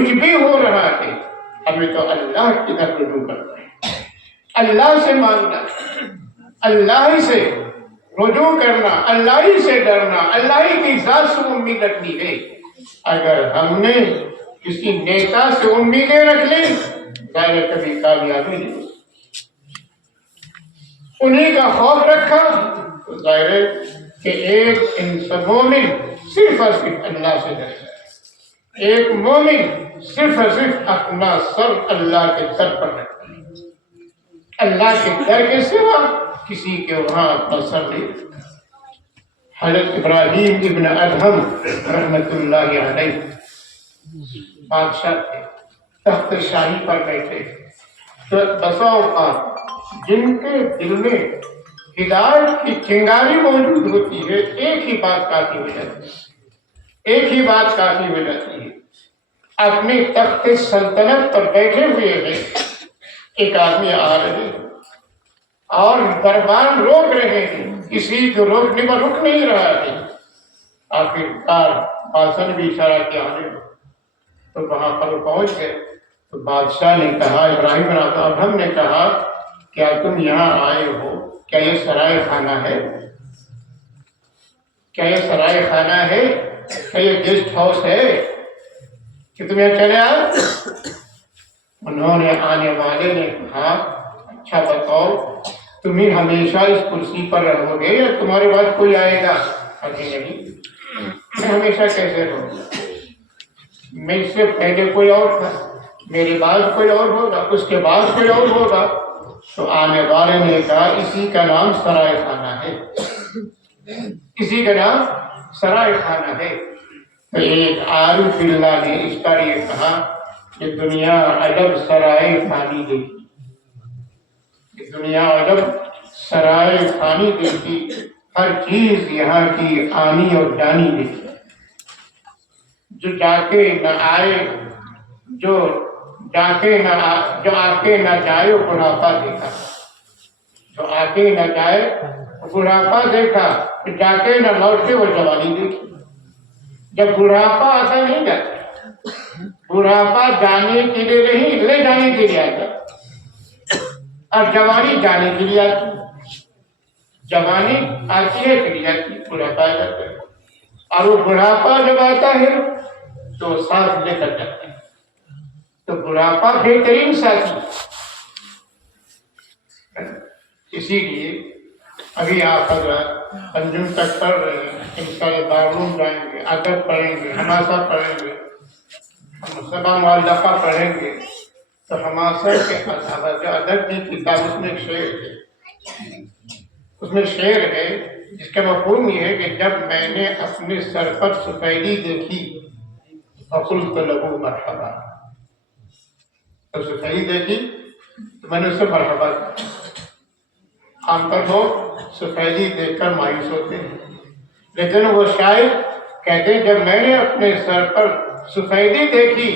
کچھ بھی ہو رہا ہے ہمیں تو اللہ کی طرف رجوع کرنا ہے، اللہ سے مانگنا، اللہ ہی سے رجوع کرنا، اللہ ہی سے ڈرنا، اللہ ہی کی ذات سے امید رکھنی ہے۔ اگر ہم نے کسی نیتا سے امیدیں رکھ لی ظاہر کبھی کامیابی نہیں ہوگی، انہیں کا خوف رکھا تو ظاہر ہے کہ ایک انسان مومن صرف اور صرف اللہ سے ڈرتا ہے، ایک مومن صرف اور صرف اپنا سر اللہ کے سر پر رکھتا ہے، اللہ کے در کے سوا کسی کے وہاں اپنا سر نہیں رکھتا۔ حضرت ابراہیم ابن ادہم رحمت اللہ علیہ بادشاہ تھے، تخت شاہی پر بیٹھے، تو بسا اوقات جن کے دل میں ہدایت کی چنگاری موجود ہوتی ہے ایک ہی بات کافی ہو جاتی ہے، ایک ہی بات کافی ہو جاتی ہے۔ اپنی تخت سلطنت پر بیٹھے ہوئے ہیں، ایک آدمی آ رہے ہیں اور دربان روک رہے ہیں، کسی کو روکنے پر رک نہیں رہا ہے۔ آخرکار بادشاہ بھی اشارہ کیا آنے کو، تو وہاں پر پہنچ گئے تو بادشاہ نے کہا، ابراہیم بن ادہم نے کہا کیا تم یہاں آئے ہو؟ کیا یہ سرائے خانہ ہے؟ کیا یہ سرائے خانہ ہے؟ کیا یہ گیسٹ ہاؤس ہے کہ تم یہاں چلے آئے؟ انہوں نے آنے والے نے کہا اچھا بتاؤ تم ہی ہمیشہ اس کرسی پر رہو گے یا تمہارے بعد کوئی آئے گا؟ ابھی نہیں، میں ہمیشہ کیسے رہوں گا؟ میں اس سے پہلے کوئی اور تھا، میرے بعد کوئی اور ہوگا، اس کے بعد کوئی اور ہوگا۔ تو آنے والے نے کہا اسی کا نام سرائے خانہ ہے، اسی کا نام سرائے خانہ ہے۔ تو ایک عارف باللہ نے اس پر یہ کہا کہ دنیا عجب سرائے خانی دیکھی، کہ دنیا عجب سرائے خانی دیکھی، ہر چیز یہاں کی آنی اور جانی دیکھی، جو جا کے نہ آئے، جو آ کے نہ جائے وہ بڑھاپا دیکھا، جو آ کے نہ جائے وہ بڑھاپا دیکھا، جا کے نہ لوٹے وہ جوانی دیکھی۔ جب بڑھاپا آتا نہیں جاتا، بڑھاپا جانے کے لیے نہیں لے جانے کے لیے آتا، اور جوانی جانے کے لیے آتی، جوانی آتی ہے پھر جاتی، بڑھاپا آ جاتا ہے، اور وہ بڑھاپا جب آتا ہے تو سانس لے کر جاتا ہے۔ تو بڑھاپا بہترین ساتھی، اسی لیے ابھی آپ حضرات انجم تک پڑھ رہے ہیں، انشاءاللہ دارالعلوم جائیں گے، ادب پڑھیں گے، حماسہ پڑھیں گے، سبا معلقہ پڑھیں گے، تو حماسہ کے علاوہ جو ادب کی کتاب اس میں ایک شعر ہے، اس میں شعر ہے جس کا مفہوم یہ ہے کہ جب میں نے اپنے سر پر سفیدی دیکھی فقلت له مرحبا، تو سفیدی دیکھی تو میں نے اس سے مرحبا کیا۔ عام طور لوگ سفیدی دیکھ کر مایوس ہوتے ہیں، لیکن وہ شاعر کہتے ہیں جب میں نے اپنے سر پر سفیدی دیکھی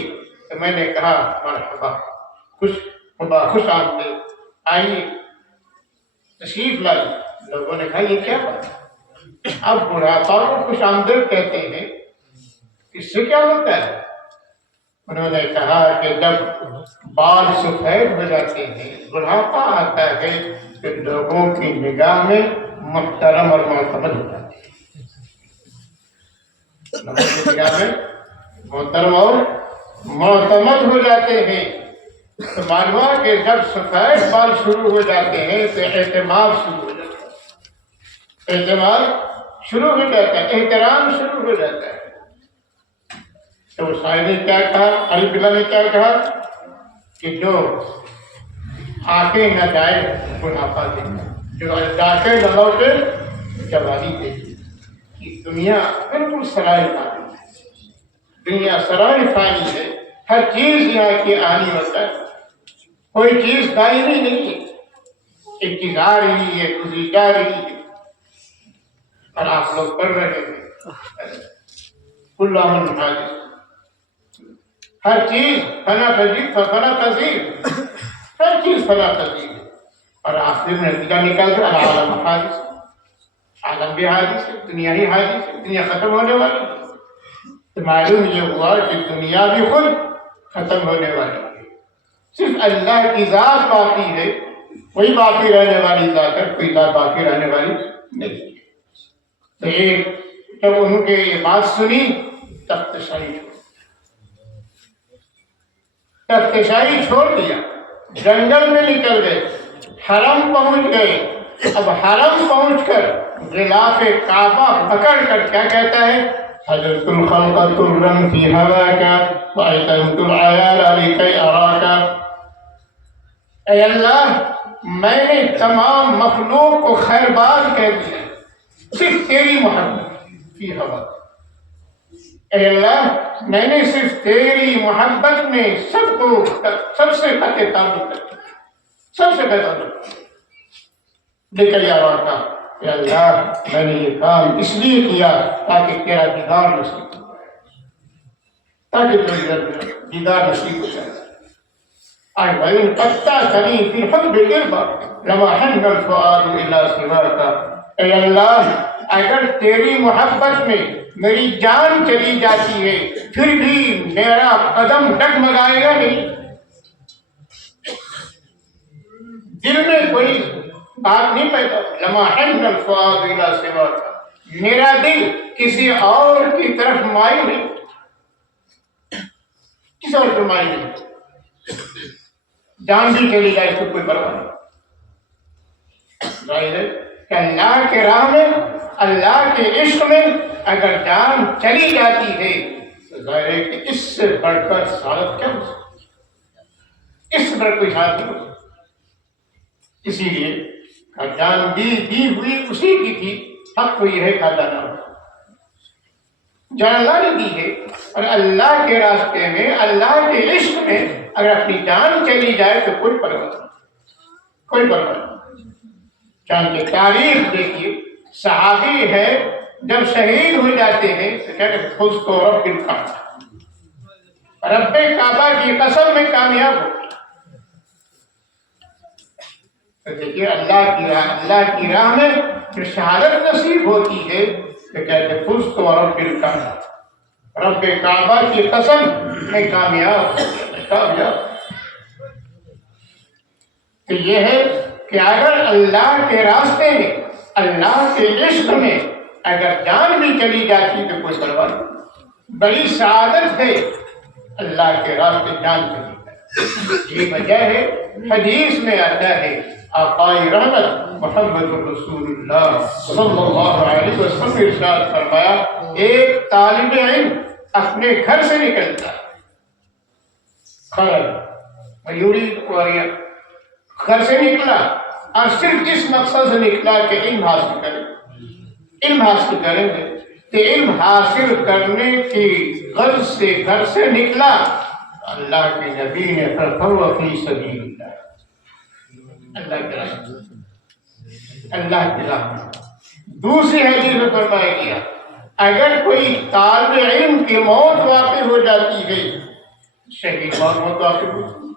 تو میں نے کہا مرحبا، خوش آمدید، آئیے تشریف لائی۔ لوگوں نے کہا یہ کیا بات ہے؟ اب بڑھاپا کو خوش آمدید کہتے ہیں، اس سے کیا ہوتا ہے؟ انہوں نے کہا کہ جب بال سفید ہو جاتے ہیں، بڑھاپا آتا ہے کہ لوگوں کی نگاہ میں محترم اور معتمد ہو جاتے ہیں، لوگوں کی نگاہ میں محترم اور معتمد ہو جاتے ہیں۔ تو معلوم ہے کہ جب سفید بال شروع ہو جاتے ہیں تو اعتماد شروع ہو جاتا ہے، اعتماد شروع ہو جاتا ہے، احترام شروع ہو جاتا ہے۔ تو شاعر نے کیا کہا، علی بلا نے کیا کہا کہ جو آ کے نہ جائے بڑھاپا دیکھا، جو جا کے نہ لوٹے جوانی دیکھی۔ یہ دنیا بالکل سرائے فانی ہے، دنیا سرائے فانی ہے، ہر چیز یہاں کی آنی ہوتا ہے، کوئی چیز دائمی نہیں ہے، ایک چیز آ رہی ہے دوسری جا رہی ہے، اور آپ لوگ پڑھ رہے ہیں کل امر حادث، ہر چیز فنا تزید، ہر چیز فنا تزید ہے، اور آخر میں نتیجہ نکال کر العالم حادث، عالم بھی حادث ہے، دنیا ہی حادث ہے، دنیا ختم ہونے والی ہے۔ تو معلوم یہ ہوا کہ دنیا بھی خود ختم ہونے والی ہے، صرف اللہ کی ذات باقی ہے، وہی باقی رہنے والی ذات ہے، کوئی ذات باقی رہنے والی نہیں ہے۔ تو یہ جب ان کے یہ بات سنی تخت شاہی چھوڑ دیا، جنگل میں نکل گئے، حرم پہنچ گئے۔ اب حرم پہنچ کر غلاف کعبہ پکڑ کر کیا کہتا ہے؟ حضرت الخلق ترن فی ہواک وایتمت العیال لکی اراک، اے اللہ میں نے تمام مخلوق کو خیر باد کہہ دیا صرف تیری محبت فی ہواک، اے اللہ میں نے صرف تیری محبت میں سب سے قطع تعلق رکھا، سب سے قطع تعلق لکی اراک، اے اللہ میں نے یہ کام اس لیے کیا تاکہ تیرا دیدار نصیب ہو جائے، تاکہ تیرا دیدار نصیب ہو جائے۔ وَإِن قَطَّعْتَنِي فِي الْحُبِّ قِرْبًا لَمَا حَنَّ الْفُؤَادُ إِلَّا سِوَاكَ، اے اللہ اگر تیری محبت میں میری جان چلی جاتی ہے پھر بھی میرا قدم ڈگمگائے گا نہیں، دل میں کوئی بات نہیں پیدا، لَمَا حَنَّ الْفُؤَادُ إِلَّا سِوَاكَ، میرا دل کسی اور کی طرف مائل نہیں، کسی اور کو مائل نہیں، جان بھی چلی جائے تو کوئی پرواہ نہیں۔ ظاہر ہے کہ اللہ کے راہ میں، اللہ کے عشق میں اگر جان چلی جاتی ہے تو ظاہر ہے کہ اس سے بڑھ کر سعادت کیا ہو سکتی ہے، اس سے بڑھ کوئی سعادت نہیں ہو سکتی۔ اسی لیے جان دی ہوئی اسی کی تھی، حق کو یہ ہے کہ اللہ نہ ہو، جان اللہ نے دی ہے، اور اللہ کے راستے میں، اللہ کے عشق میں اگر اپنی جان چلی جائے تو کوئی پرواہ نہیں، کوئی پرواہ نہیں۔ چاہے تاریخ دیکھیے، صحابی ہے جب شہید ہو جاتے ہیں تو کہتے ہیں خود کو رب الکعبہ، رب کعبہ کی قسم میں کامیاب ہو۔ تو دیکھیے اللہ کی راہ میں جو شہادت نصیب ہوتی ہے تو کہتے ہیں خود کو رب الکعبہ، رب کعبہ کی قسم میں کامیاب کامیاب۔ تو یہ ہے کہ اگر اللہ کے راستے میں، اللہ کے عشق میں اگر جان بھی چلی جاتی تو کوئی پرواہ نہیں، بڑی سعادت ہے اللہ کے راستے جان چلی جائے۔ یہ وجہ ہے حدیث میں آتا ہے، آقائے رحمت محمد رسول اللہ صلی اللہ علیہ وسلم نے ارشاد فرمایا، ایک طالب علم اپنے گھر سے نکلتا ہے، گھر سے نکلا اور صرف اس مقصد سے نکلا کہ علم حاصل کرے، علم حاصل کریں گے، کہ علم حاصل کرنے کی غرض سے گھر سے نکلا، اللہ کے نبی نے فَهُوَ فِي سَبِيلِ اللَّهِ، اللہ کے راہ، اللہ کے راہ۔ دوسری حدیث میں فرمایا گیا اگر کوئی طالب علم کی موت واقع ہو جاتی ہے، شہید موت واقع ہوتی ہے،